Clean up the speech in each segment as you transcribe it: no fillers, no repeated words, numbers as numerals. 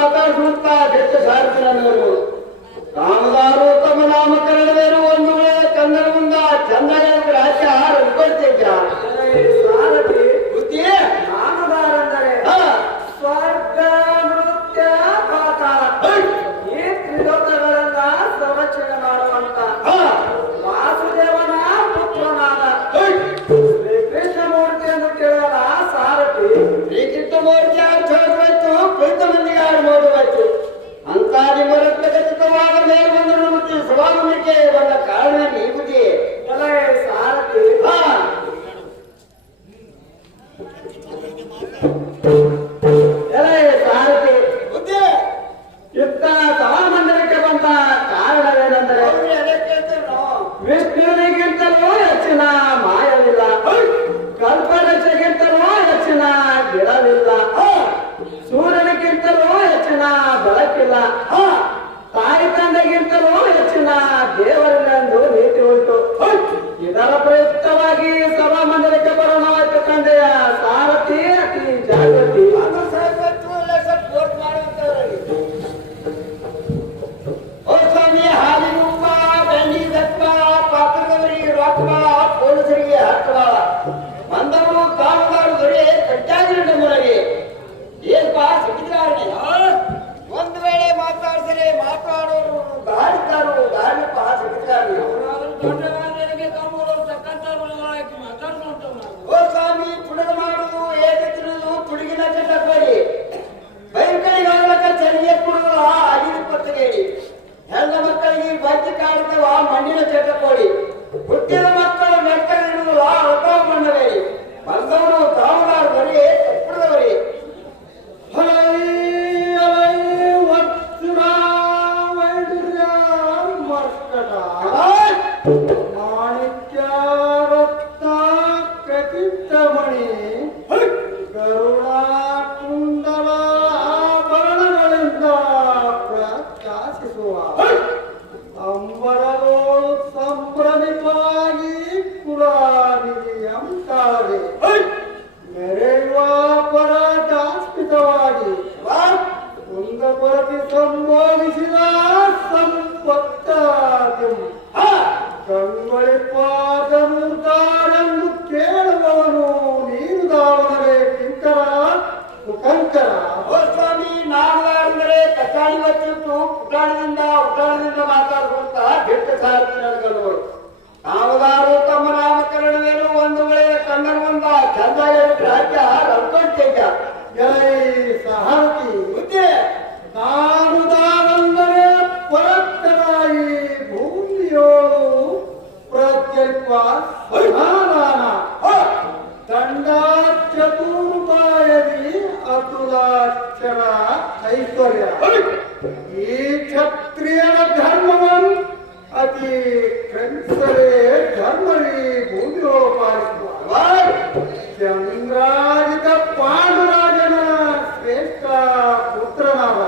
ಮಾತಾಡಿಸುತ್ತ ಬೆಟ್ಟ ಸಾರ್ತಿರವರು ಕಾಮದಾರು ತಮ್ಮ ನಾಮಕರಣವೇನು ಒಂದು ವೇಳೆ ಕನ್ನಡ ಮುಂದ ಚಂದಗೆ ರಾಜ್ಯ ಕೊಡ್ತಿದ್ದ ಬುದ್ಧಿ ನಾಮದಾರೆಂದರೆ ಸ್ವರ್ಗ ನೃತ್ಯ ಪಾತಾಳ ಈ ತ್ರಿಲೋಕಗಳನ್ನ ಸಂರಕ್ಷಣೆ ಮಾಡುವಂತ ವಾಸುದೇವನ ಪುತ್ರನಾದ ಶ್ರೀಕೃಷ್ಣಮೂರ್ತಿ ಎಂದು ಕೇಳದ ಸಾರಥಿ ಶ್ರೀಕೃಷ್ಣಮೂರ್ತಿ ಆಡ್ಸೋದು ಕುಳಿತ ಮಂದಿಗೆ ಆಡ್ಬೋದು ಅಂತ ನಿಮ್ಮ ರಕ್ತಗತಿತವಾದ ಮೇಲೆ ಬಂದರು ಮತ್ತು ಸಭಾಗಮನಕ್ಕೆ ಬಂದ ಕಾರಣ ನೀಗುದಿ ಸಾರಥಿ ಸಾರಥಿ ಬುದ್ಧಿ ಯುಕ್ತ ಸಭಾಮಂದಿರಕ್ಕೆ ಬಂದ ಕಾರಣವೇನೆಂದರೆ ವಿಷ್ಣುವಿಗಿಂತಲೂ ಹೆಚ್ಚಿನ ಮಾಯವಿಲ್ಲ ಕಲ್ಪರಕ್ಷೆಗಿಂತಲೂ ಹೆಚ್ಚಿನ ಗಿಡವಿಲ್ಲ ಸೂರ್ಯನಿಗಿಂತಲೂ ಹೆಚ್ಚಿನ ಬೆಳಕಿಲ್ಲ ತಾಯಿ ತಂದೆಗಿಂತಲೂ ಹೆಚ್ಚಿನ ದೇವರಿಗೆಂದು ನೀತಿ ಉಂಟು ಇದರ ಪ್ರಯುಕ್ತವಾಗಿ ಸಭಾಮಂದಿರಕ್ಕೆ ಬರೋಣವಾಯ್ತು ತಂದೆಯ ಸಾರಥಿ ಅತಿ ಜಾಗೃತಿ ಸ್ವಾಮಿ ಹಾಲಿನೂಪ ಬೆಳ್ಳಿ ದತ್ತ ಪಾತ್ರದವರಿಗೆ ರೊಕ್ಕ ಪೊಲೀಸರಿಗೆ ಹಕ್ಕಬಾಳ ಬಂದವರು ಕಾಮಗಾರು ದೊರೆ ಕಟ್ಟಾಗಿರಲಿ ಮೊಳಗೆ ಏನ್ಪಾ ಸಿಕ್ಕಿದ್ರಾರಣೆ ಒಂದು ವೇಳೆ ಮಾತಾಡ್ಸರೆ ಮಾತಾಡೋರು ದಾರಿದ್ದಾರು ದಾರಿಪ್ಪ ಸಿಕ್ಕಿದ್ರಾರಣೆ ಓ ಸ್ವಾಮಿ ಪುನರ್ ಮಾಡುದು ಏಕ ತಿರುವುದು ತುಡುಗಿನ ಚಟಪಡಿ ಬೈಕಳಿಗಾಗಲಕ ಚರಿಗೆ ಕುಡುದು ಆಗಿಪ್ಪತ್ತಿಗೇಡಿ ಹೆಣ್ಣ ಮಕ್ಕಳಿಗೆ ಬಜ್ಜಿ ಕಾಡುತ್ತವ ಮಣ್ಣಿನ ಚಟಪಡಿ ಹುಟ್ಟಿದ ಮಕ್ಕಳು ನೆಟ್ಟಗಿಡುವುದು ರೊಕ್ಕ ಮಣ್ಣಬೇಡಿ ಬಂದವರು ತಾವುಗಾರು ಬರೀ ತಪ್ಪುಡದವರಿ ಮಾಣಿಕ್ಯ ರತ್ನ ಖಚಿತಮಣಿ ಕರುಣಾ ಕುಂಡಲ ಆಭರಣಗಳಿಂದ ಪ್ರಕಾಶಿಸುವ ಅಂಬರದೋಳು ಸಂಭ್ರಮಿತವಾಗಿ ಕುಲಾನಿಧಿಯಂತಾಳೆ ಮೆರೆಯುವ ಪರಾಜಾಸ್ಪಿತವಾಗಿ ಕುಂದಪುರಕ್ಕೆ ಸಂಬೋಧಿಸಿದ ಸಂಪತ್ತಾದ್ಯಂ ಕಂಗಳಿಪಾದನು ಕೇಳುವವನು ನೀನು ದಾವಣಗೆ ಕಿಂಕರ ಕುಕಂಕರ ಸ್ವಾಮಿ ನಾಗಲಾರಂದರೆ ಕಚಾಡಿ ವಚ್ಚಿಟ್ಟು ಉಟಾಣದಿಂದ ಮಾತಾಡ್ಕೊಂತ ಬೆಟ್ಟ ಸಾರಥಿ ನಡೆದವರು ನಾಮದಾರು ತಮ್ಮ ನಾಮಕರಣವೇನು ಒಂದು ವೇಳೆ ಕನ್ನಡ ಮುಂದ ಚಂದಾಗ ರಾಜ್ಯ ರಲ್ಕೊಳ್ತಿದ್ದ ಸಾರಥಿ ಬುದ್ಧಿ ನಾನುದಾನಂದರೆ ಪರಕ್ಕರಾಯಿ ಭೂಮಿಯೋಳು ಪ್ರತ್ಯಲ್ಪ ಸಮಾಧಾನ ದಂಡ ಚತುರ್ಪಾಯದಿ ಅತುಲಾಕ್ಷರ ಐಶ್ವರ್ಯ ಈ ಕ್ಷತ್ರಿಯರ ಧರ್ಮವನ್ನು ಅತಿ ಕ್ರಮಿಸಲೇ ಧರ್ಮವೇ ಭೂಮಿಯೋಳು ಪಾಲಿಸುವ ಚಂದ್ರಾಜಿತ ಪಾಂಡುರಾಜನ ಶ್ರೇಷ್ಠ ಪುತ್ರನಾದ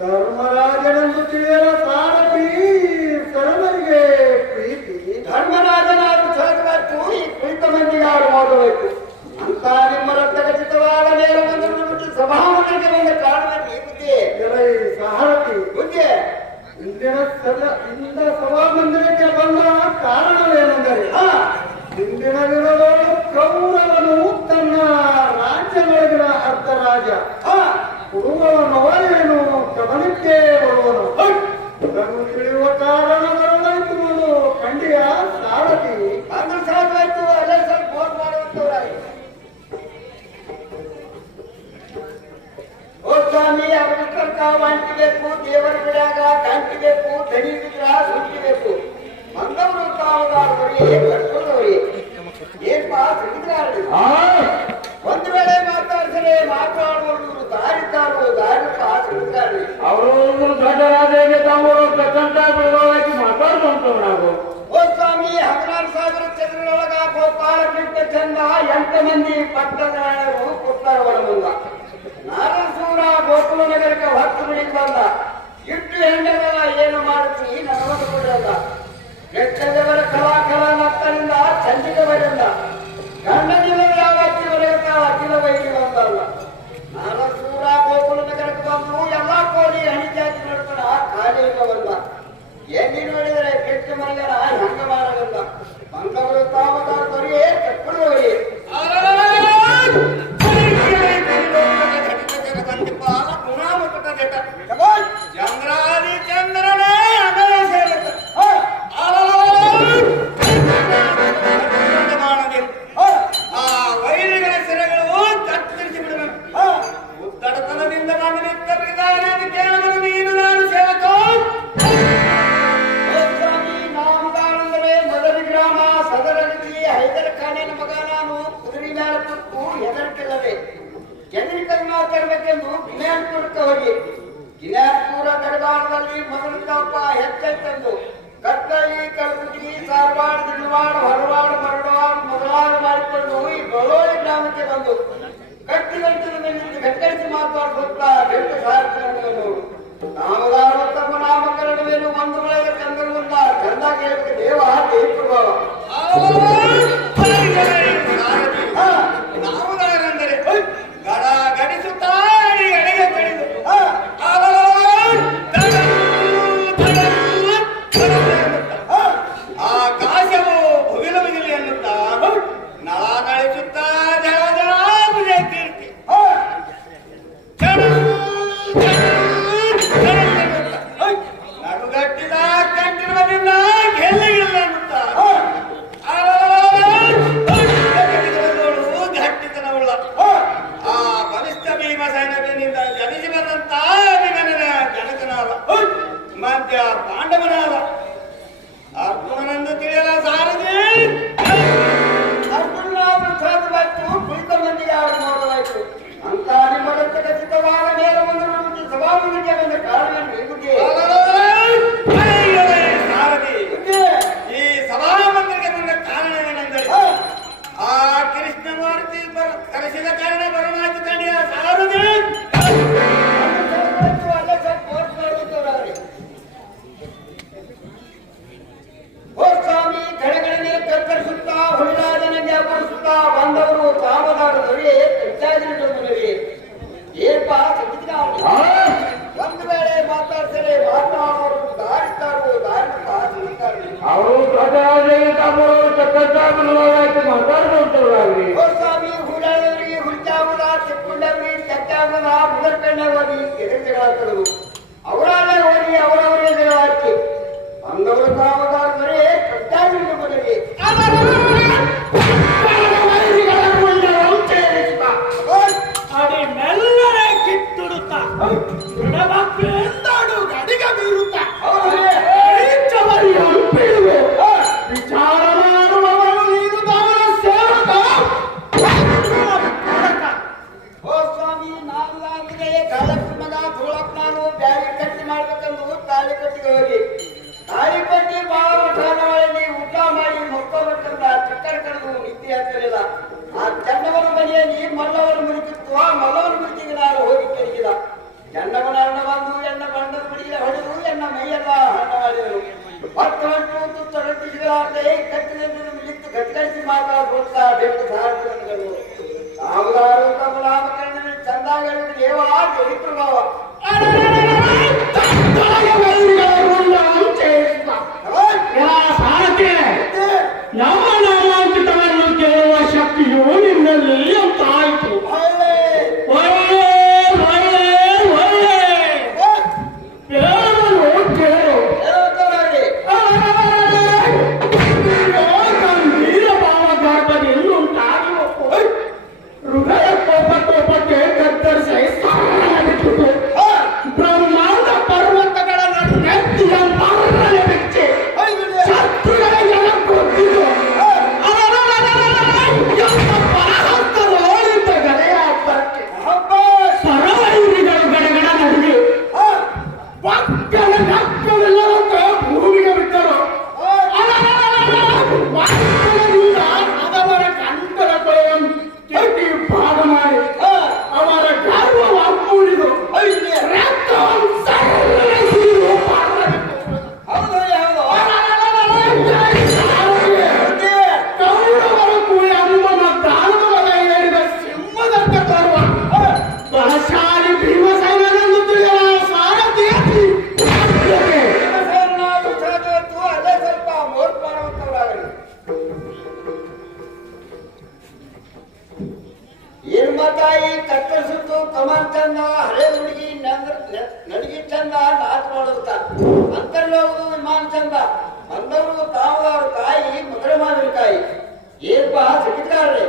ಧರ್ಮರಾಜನೆಂದು ತಿಳಿಯಲ ಸಾರಥಿ ಶರಣರಿಗೆ ಪ್ರೀತಿ ಧರ್ಮರಾಜನಾದ ಸಹಜವಾಯ್ತು ಈ ಕುಳಿತ ಮಂದಿಗಾರು ಮಾಡಬೇಕು ಅಂತ ನಿಮ್ಮ ರಕ್ತಗಚಿತವಾದ ಮೇಲೆ ಬಂದು ಬಿಟ್ಟು ಸಭಾಮಂದಿರಕ್ಕೆ ಬಂದ ಕಾರಣ ನೀಗುದೇ ಸಾರಥಿ ಬುದ್ಧಿ ಇಂದ ಸಭಾಮಂದಿರಕ್ಕೆ ಬಂದ ಕಾರಣವೇನೆಂದರೆ ಹಿಂದಿನ ದಿನಗಳು ಕೌರವನು ತನ್ನ ರಾಜ್ಯದೊಳಗಿನ ಅರ್ಧ ರಾಜ ಕೊಡುವವನು ಏನು ಗಮನಕ್ಕೆ ಬರುವನು ಇದನ್ನು ತಿಳಿಯುವ ಕಾರಣ ಬರಲಾಯಿತು ಖಂಡಿಯ ಸಾರಥಿ ಅಂದ್ರೆ ಸಾಕಾಯ್ತು ಅಲ್ಲೇ ಸ್ವಲ್ಪ ಫೋನ್ ಮಾಡುವಂತವ್ರಾಗಿ ಓ ಸ್ವಾಮಿ ಅವನಿಕ್ಕ ವಾಂಟಿ ಬೇಕು ದೇವರ ಬಿಡಾಗ ಗಂಟಿ ಬೇಕು ದಣಿ ಬಿದ್ರ ಸುಟ್ಟಿ ಬೇಕು ಮಂದವರು ತಾವುದಾರವರಿಗೆ ಕಟ್ಕೊಂಡವರಿಗೆ ಏನ್ಪಾ ಸಿಗಿದ್ರಾಡಿ ಒಂದು ವೇಳೆ ಮಾತಾಡ್ಸರೆ ಮಾತಾಡುವವರು ದಾರಿದ್ದಾರು ದಾರಿಪ್ಪ ಸಿಗಿದ್ರಾಡಿ ಅವರು ದೊಡ್ಡ ರಾಜರಿಗೆ ತಾವು ಪ್ರಚಂಡಾಗಿ ಮಾತಾಡುವಂತವ್ರು ನಾವು ಓ ಸ್ವಾಮಿ 16,000 ಚಂದ್ರನೊಳಗ ಗೋಪಾಲಕೃಷ್ಣ ಚಂದ 8 ಮಂದಿ ಪಟ್ಟಣರು ಕೊಟ್ಟವರ ಮುಂದ ನಾರಸೂರ ಗೋಕುಲ ನಗರಕ್ಕೆ ಹೊತ್ತು ಬಿಡಿಗೆ ಬಂದ ಇಟ್ಟು ಹೆಂಡಗಳ ಏನು ಮಾಡುತ್ತಿ ನನಗೊಂದು ಕೊಡಲ್ಲ ಬೆಟ್ಟದವರ ಕಲಾಕಲ ಮಕ್ಕಳಿಂದ ಚಂದಿಗವರಿಂದ ಗಂಡನಿಲ್ಲ ಅಕ್ಕಿವರೆಗೆ ಅಖಿಲ ವೈರಿ ಬಂದಲ್ಲ ನಾರಸೂರ ಗೋಕುಲ ನಗರಕ್ಕೆ ಬಂದು ಕಿನ್ಯಾಪುರಕ್ಕೆ ಹೋಗಿ ಕಿನ್ಯಾಪುರ ದರ್ಬಾರದಲ್ಲಿ ಮೊದಲಿದ್ದಪ್ಪ ಹೆಚ್ಚೆಚ್ಚಂದು ಕತ್ತಳಿ ಕಲಬುರಗಿ ಧಾರವಾಡ ದಿನವಾಡ ಹೊರವಾಡ ಮರಡವಾಡ ಮೊದಲಾದ ಮಾಡಿಕೊಂಡು ಈ ಬಳ್ಳೋಳಿ ಗ್ರಾಮಕ್ಕೆ ಬಂದು ಕಟ್ಟಿಗಂಟಿನ ಮೇಲೆ ಗಟ್ಟರಿಸಿ ಮಾತಾಡುತ್ತಾ ಬೆಟ್ಟು ಸಾರಿಕೊಂಡು ನಾಮದಾರು ತಮ್ಮ ನಾಮಕರಣವೇನು ಒಂದು ವೇಳೆ ಚಂದ್ರ ಮುಂದ ಚಂದ ಕೇಳಬೇಕು ದೇವ ದೇವ ನಾಮದಾರೆಂದರೆ ಗಡ ಗಡಿಸುತ್ತಾ ಎಡೆಗೆ ಕಡಿದು ಆ ಕಾಶವು ಭುಗಿಲು ಬಿಗಿಲಿ ಎನ್ನುತ್ತಾ ನಳ ನಳಿಸುತ್ತಾ ಜಳ ಜಳ ಬುಜೆ ಕೀರ್ತಿ ನಡುಗಟ್ಟಿದ ಕಂಟಿನವರಿಂದ ಗೆಲ್ಲಿಗಿಲ್ಲ ಎನ್ನುತ್ತಾ ಗಟ್ಟಿತನವುಳ್ಳ ಆ ಬಲಿಷ್ಠ ಭೀಮ ಸೈನ್ಯದಿಂದ ಜನಿಸಿ ಬಂದಂತ ಅಭಿಮನ್ಯನ ಜನಕನಾದ ಮಧ್ಯ ಪಾಂಡವನಾದ ಅರ್ಜುನನನ್ನು ತಿಳಿಯಲ ಸಾರದೆ ಅರ್ಜುನಾದ್ರು ಸಾಧವಾಯ್ತು ಕುಳಿತ ಮಂದಿಗೆ ಆರು ನೋಡಲಾಯ್ತು ಅಂತ ನಿಮ್ಮದಂತೆ ಖಚಿತವಾದ ನೇರ ಒಂದು ಸಭಾವಳಿಗೆ ಬಂದ ಕಾರಣ ನಿಮಗೆ ಸಾರದಿ ಈ ಸಭಾಮಂದಿರಕ್ಕೆ ಬಂದ ಕಾರಣವೇನೆಂದರೆ ಆ ಕೃಷ್ಣಮೂರ್ತಿ ಕರೆಸಿದ ಕಾರಣ ಬರಮಾಯ್ತು ಕಡಿಯ ಸಾರದಿ ಓ ಸ್ವಾಮಿ ಗಡಗಡನೆ ಕತ್ತರಿಸುತ್ತಾ ಹೊಡೆದಾದನೆ ವ್ಯಾಪರಿಸುತ್ತಾ ಬಂದವರು ಕಾಮದಾರದವರೇ ಕಟ್ಟಾಗಿರುವವರೇ ಏನ್ಪಾ ಸಂಗೀತ ಒಂದು ವೇಳೆ ಮಾತಾಡ್ತಾರೆ ಮಾತನಾಡೋರು ದಾರಿಸ್ತಾರೋ ದಾರಿ ಅವರು ಪ್ರಜಾದೇವಿ ತಮ್ಮವರು ಚಕ್ರಚಾಮರಾಗಿ ಮಾತಾಡುವಂತವರಾಗಲಿ ಓ ಸ್ವಾಮಿ ಹುಡಾದವರಿಗೆ ಹುಚ್ಚಾಮದ ಚಿಕ್ಕುಂಡವರಿ ಚಚ್ಚಾಮದ ಮುದರ್ಪೆಣ್ಣವರಿ ಕೆರೆಗಳಾಗ್ತರು ಅವರಾದ ಹೋಗಿ ಅವರವರೇ ಜಗಳ ಹಾಕಿ ಅಂದವರು ಕಾಮದಾರದವರೇ ಕಟ್ಟಾಗಿರುವವರಿಗೆ ಮೆಲ್ಲನೆ ಕಿತ್ತುಡುತ್ತ ದೃಢಭಕ್ತಿ ಎಂದಾಡು ಗಡಿಗ ಬೀರುತ್ತ ವಿಚಾರ ಮಾಡುವವರು ನೀನು ತಾವರ ಸೇವಕ ಓ ಸ್ವಾಮಿ ನಾಲ್ಲಾಗಿದೆ ಕಾಲಕ್ಕೆ ಮಗ ಧೂಳಪ್ಪ ನಾನು ಬ್ಯಾಳಿ ಕಟ್ಟಿ ಮಾಡ್ಬೇಕಂದು ತಾಳಿ ಕಟ್ಟಿಗೆ ಹೋಗಿ ತಾಳಿ ಕಟ್ಟಿ ಬಹಳ ಠಾಣವಾಗಿ ಊಟ ಮಾಡಿ ಮಕ್ಕಳಬೇಕಂತ ಚಕ್ಕರ್ ಕಳೆದು ನಿದ್ದೆ ಹಾಕಲಿಲ್ಲ ಆ ಚನ್ನವನ ಮನೆಯಲ್ಲಿ ಮಲ್ಲವನ ಮುರಿತಿತ್ತು ಆ ಮಲ್ಲವನ ಮುರಿತಿಗೆ ನಾನು ಹೋಗಿ ಕೆಳಗಿದ ಚನ್ನವನ ಹಣ್ಣ ಬಂದು ಎಣ್ಣ ಬಣ್ಣದ ಬಿಡಿಗೆ ಹೊಡೆದು ಎನ್ನ ಮೈಯೆಲ್ಲ ಹಣ್ಣ ಮಾಡಿದರು ಹತ್ತು ಗಂಟು ತೊಡಗಿಸಿಗಳಾದ್ರೆ ಕಟ್ಟಿನಲ್ಲಿ ಮಿಲಿತ್ತು ಗಟ್ಟಿಗಡಿಸಿ ಮಾತಾಡುತ್ತಾ ಬೆಟ್ಟು ಸಾರಿಗಳು ನಾಮದಾರು ತಮ್ಮ ನಾಮಕರಣ ಚಂದಾಗಳು ದೇವ ಪ್ರಭಾವ ನಮ್ಮ ನಾಮಾಂಕಿತವನ್ನು ಕೇಳುವ ಶಕ್ತಿಯು ನಿನ್ನಲ್ಲಿ ಅಂತ ಆಯ್ತು ಒಳ್ಳೆ ಒಳ್ಳೆ ಒಳ್ಳೆ ಕೇಳಲು ಕೇಳು ಗಂಭೀರ ಭಾವ ಗರ್ಭದಿಂದುಂಟಾಗುವ ಹೃದಯ ಕೋಪಕ್ಕೆ ಕತ್ತರಿಸಿ ಸಾಗಿತ್ತು ಬ್ರಹ್ಮಾಂಡ ಪರ್ವತಗಳ ನೆತ್ತಿಯ ಮರಳೆ ಬಿಚ್ಚಿ ಶತ್ರುಗಳ ಕೊಟ್ಟಿದ್ದು ಪರಹಸ್ತರೋಳಿತ ಗದೆಯ ಹಬ್ಬಕ್ಕೆ ಸರವೈರಿಗಳು ಗಡಗಡ ನಡುವೆ ಮಕ್ಕಳೆಲ್ಲರೂ ಭೂಮಿಗೆ ಬಿಟ್ಟರು ಮಕ್ಕಳದಿಂದ ಅದವರ ಕಂಠದ ಕೊಳೆಯನ್ನು ಕೆಟ್ಟಿ ಭಾಗ ಮಾಡಿ ಅವರ ಗರ್ವ ಅಮ್ಮೂಡಿದು ರಕ್ತವನ್ನು ಸರಿಸಿರು ಕೌರವರ ಕೂಡಿ ಅಮ್ಮನ ದಾನವ ಏರಿದ ಸಿಂಹದಂತ ತರುವ ಬಲಶಾಲಿ ಭೀಮಸೇನನನ್ನು ತಿಳಿಯಲ ಸಾರಥಿ ಅದೇ ಸ್ವಲ್ಪ ಮೋರ್ ಮಾಡುವಂತವರಾಗಲಿ ಏನ್ ಮಾತಾಯಿ ಕತ್ತರಿಸುತ್ತು ಕಮಲ್ ಚಂದ ಹಳೆ ಹುಡುಗಿ ನಡಿಗೆ ಚಂದ ನಾಚ ಮಾಡೋದಕ್ಕ ಅಂತರ್ಲೋಗದು ವಿಮಾನ ಚಂದ ಬಂದವರು ತಾವದವ್ರ ಕಾಯಿ ಮದುವೆ ಮಾವಿನಕಾಯಿ ಏನ್ಪ ಸಿಗಿತಾರ್ರಿ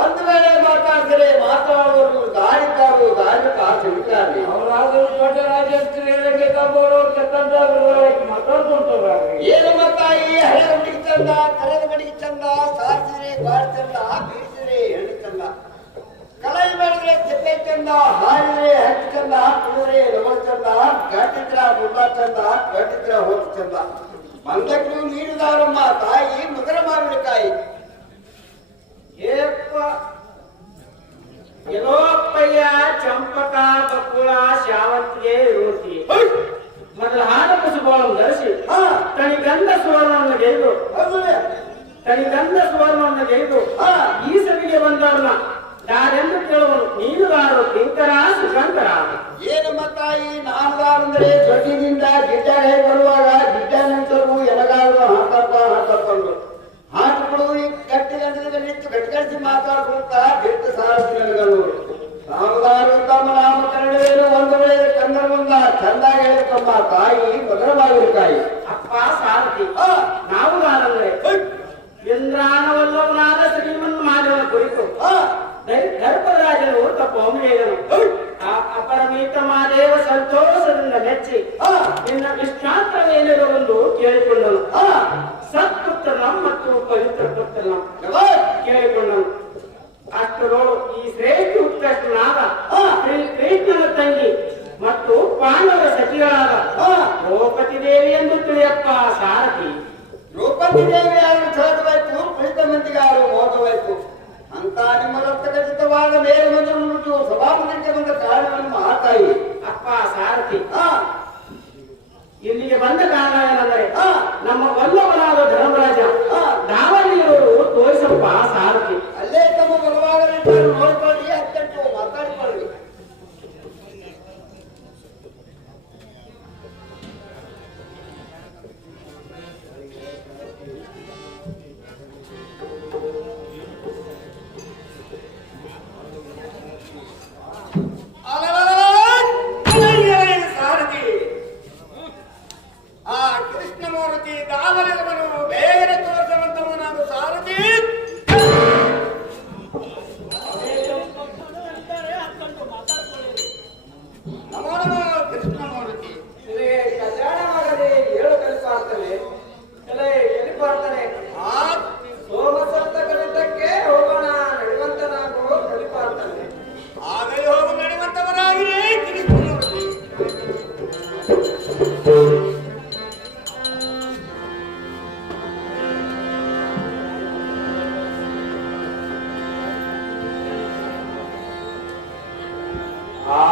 ಒಂದು ವೇಳೆ ಮಾತಾಡ್ತಾರೆ ಮಾತಾಡೋರು ದಾರಿಕಾರು ದಾರಿಕ ಸಿಗಿತಾರ್ರಿ ಅವರಾದರೂ ದೊಡ್ಡ ರಾಜ್ಯಕ್ಕೆ ತಮ್ಮವರು ಚಕ್ರಚಾಮರಾಗಿ ಮಾತಾಡುವಂತವರಾಗಲಿ ಏನು ಮಾತಾಯಿ ಹಳೆ ಹುಡುಗಿ ಚಂದ ಕರೆದ ಬಡಿಗೆ ಚಂದ ಸಾರಿಸಿದ್ರೆ ಬಾರಿ ಚಂದ ಬೀಸಿದ್ರೆ ಹೆಣ್ಣು ಚಂದ ಕಲೈ ಮಾಡಿದ್ರೆ ಚೆಪ್ಪೆ ಚಂದ ಹಾರಿದ್ರೆ ಹಚ್ಚ ಚಂದ ಚಂದ ಮಂದಕ್ಕೂ ನೀಡಿದಾರಮ್ಮ ತಾಯಿ ಮಧುರ ಮಾವಿನಕಾಯಿ. ಏಪ್ಪ ಎಲ್ಲೋಪ್ಪಯ್ಯ ಚಂಪಕ ಬಕ್ಕುಳ ಶಾವಂತಿಗೆ ರೋಸಿ ಮೊದಲ ಹಾಡು ಕುಸುಬಾಳನ್ನು ಧರಿಸಿ ತನಿಗಂಧ ಸುವರ್ಣವನ್ನು ಗೆಯ್ದು ತನಿಗಂಧ ಸುವರ್ಣವನ್ನು ಗೆಯ್ದು ಈ ಸಭೆಗೆ ಬಂದವ್ರನ್ನ ಯಾರೆಂದು ಕೇಳುವನು ನೀನು ಯಾರು ಕಿಂಕರ ಸುಶಂಕರ. ಏನಮ್ಮ ತಾಯಿ ನಾಲ್ಗಾರಂದ್ರೆ ದೊಡ್ಡದಿಂದ ಗಿಡ್ಡಾಗೆ ಬರುವಾಗ ಗಿಡ್ಡ ನಿಂತರು ಎಲಗಾರು ಹಾಕೊಂಡು ಹಾಕಿಗಳು ಈ ಗಟ್ಟಿ ಗಂಟದ ನಿಂತು ಗಟ್ಟಿಗಡಿಸಿ ಮಾತಾಡ್ಕೊಳ್ತಾ ಬಿಟ್ಟು ಸಾರಥಿ ನನಗರು ನಾಲ್ಗಾರು ತಮ್ಮ ನಾಮಕರಣವೇನು ಒಂದು ವೇಳೆ ಕಂದರ ಮುಂದ ಚಂದಾಗಿ ಹೇಳಿಕಮ್ಮ ತಾಯಿ ಮಧುರವಾಗಿರುತ್ತಾಯಿ. ಅಪ್ಪ ಸಾರಥಿ ನಾವು ಯಾರಂದ್ರೆ ಇಂದ್ರಾನವಲ್ಲವನಾದ ಶ್ರೀಮನ್ ಮಾಧವನ ಕುರಿತು ಧರ್ಮರಾಜನು ತಪ್ಪೊಮ್ಮೆಯನು ಅಪರಮಿತ ಮಾದೇವ ಸಂತೋಷದಿಂದ ಮೆಚ್ಚಿ ನಿನ್ನ ಇಷ್ಟಾರ್ಥವೇನಿರುವುದು ಕೇಳಿಕೊಂಡನು. ಸತ್ಪುತ್ರನ ಮತ್ತು ಪವಿತ್ರ ಪುತ್ರನ ಕೇಳಿಕೊಂಡನು. ಅಷ್ಟರೊಳು ಈ ಶ್ರೇಷ್ಠ ಉತ್ಕೃಷ್ಟನಾದ ಕೃಷ್ಣನ ತಂಗಿ ಮತ್ತು ಪಾಂಡವರ ಸಖಿಗಳಾದ ದ್ರೌಪದಿ ದೇವಿ ಎಂದು ತಿಳಿಯಪ್ಪ ಸಾರಥಿ. ದ್ರೌಪದಿ ದೇವಿ ಯಾರು ಸಾಧವಾಯ್ತು, ಕುಳಿತ ಮಂದಿಗೆ ಯಾರು ಮೋದವಾಯ್ತು ಅಂತ ನಿಮ್ಮ ರಕ್ತಖಚಿತವಾದ ಮೇಲೆ ಮಂಜು ಸಭಾಮಂದಿರಕ್ಕೆ ಬಂದ ಕಾರಣವನ್ನು ಮಹಾತಾಯಿ. ಅಪ್ಪ ಸಾರಥಿ ಇಲ್ಲಿಗೆ ಬಂದ ಕಾರಣ ಏನೆಂದರೆ ನಮ್ಮ ವಲ್ಲಭನಾದ ಧರ್ಮರಾಜ ದಾವಲಿಯವರು ತೋರಿಸಪ್ಪ ಸಾರಥಿ. ಅಲ್ಲೇ ತಮ್ಮ ಬರುವಾಗ ನೋಡ್ಕೊಳ್ಳಿ, ಅತ್ಯಂತ ಮಾತಾಡಿಕೊಳ್ಳಿ. ಸಾರಥಿ ಆ ಕೃಷ್ಣಮೂರ್ತಿ ದಾವಲಿರುವನು ಬೇರೆ ತೋರಿಸುವಂತವನಾದ ಸಾರಥಿ. ನಮೋ ನಮೋ ಕೃಷ್ಣಮೂರ್ತಿ. ಕಲ್ಯಾಣವಾಗದೆ ಏಳು ಕಲಿಪಾರ್ತವೆ ಕಲಿಪಾರ್ತಾನೆ ಸೋಮಸಪ್ತ ಕಲಿತಕ್ಕೆ ಹೋಗೋಣ ನಡೆಯುವಂತನಾಗೋ ಕಲಿಪಾರ್ತಾನೆ. ಆಗಲೇ ಹೋಗು ನಡೆಯುವಂತವರಾಗಿರೇ ಕೃಷ್ಣಮೂರ್ತಿ. ಆ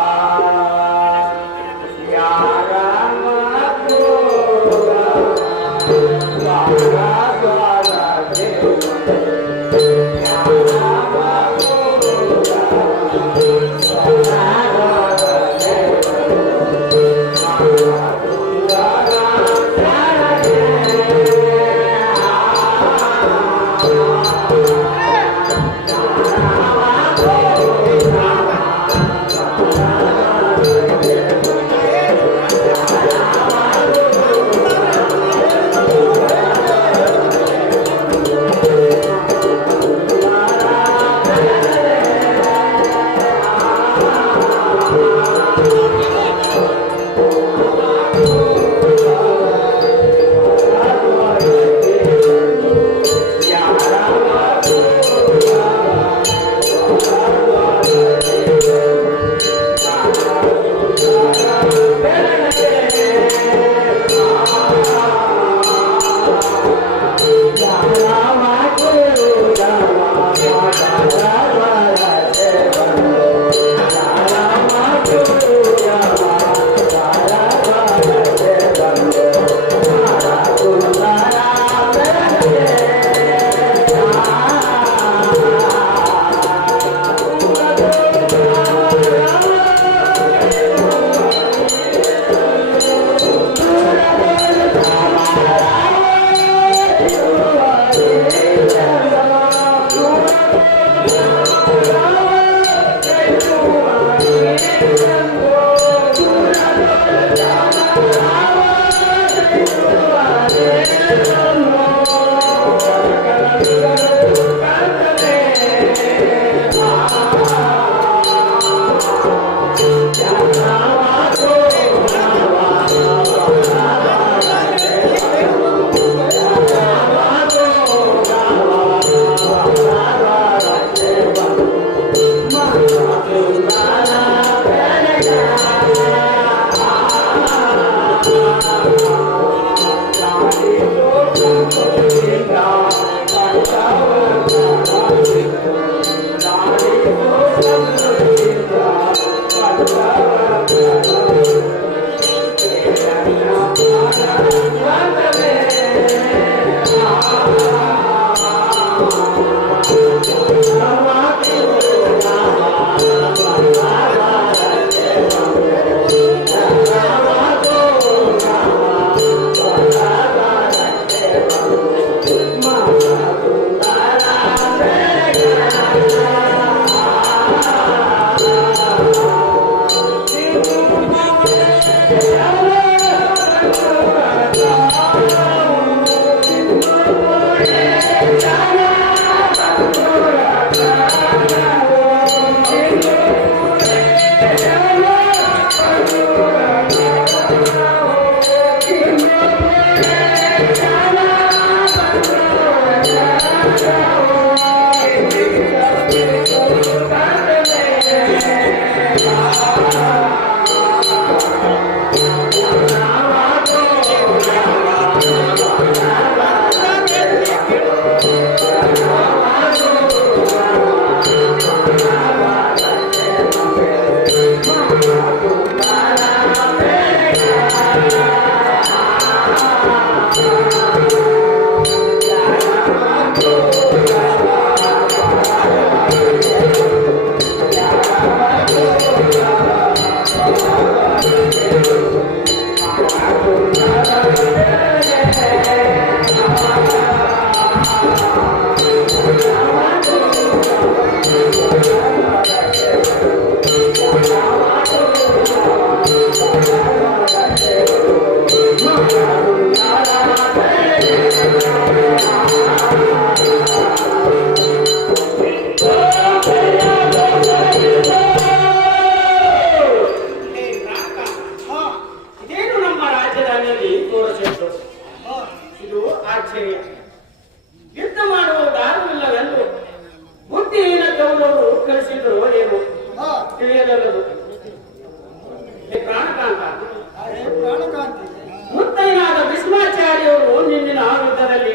ಯುದ್ಧದಲ್ಲಿ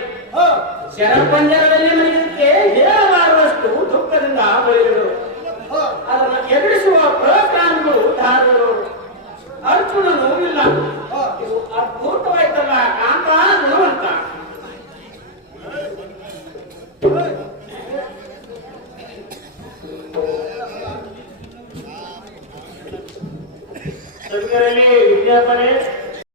ಶರಪಂಜರದಲ್ಲಿ ಮನೆಯಕ್ಕೆ ಹೇಳಲಾರುವಷ್ಟು ದುಃಖದಿಂದ ಬಯಲು ಅದನ್ನು ಎದುರಿಸುವ ಪ್ರಕ್ರಾಂತರು ಧಾರರು ಅರ್ಜುನನು ಇಲ್ಲ. ಇದು ಅದ್ಭುತವಾಯ್ತಲ್ಲ ಕಾಂತ ಗುಣವಂತ. ವಿದ್ಯಾಪನೆ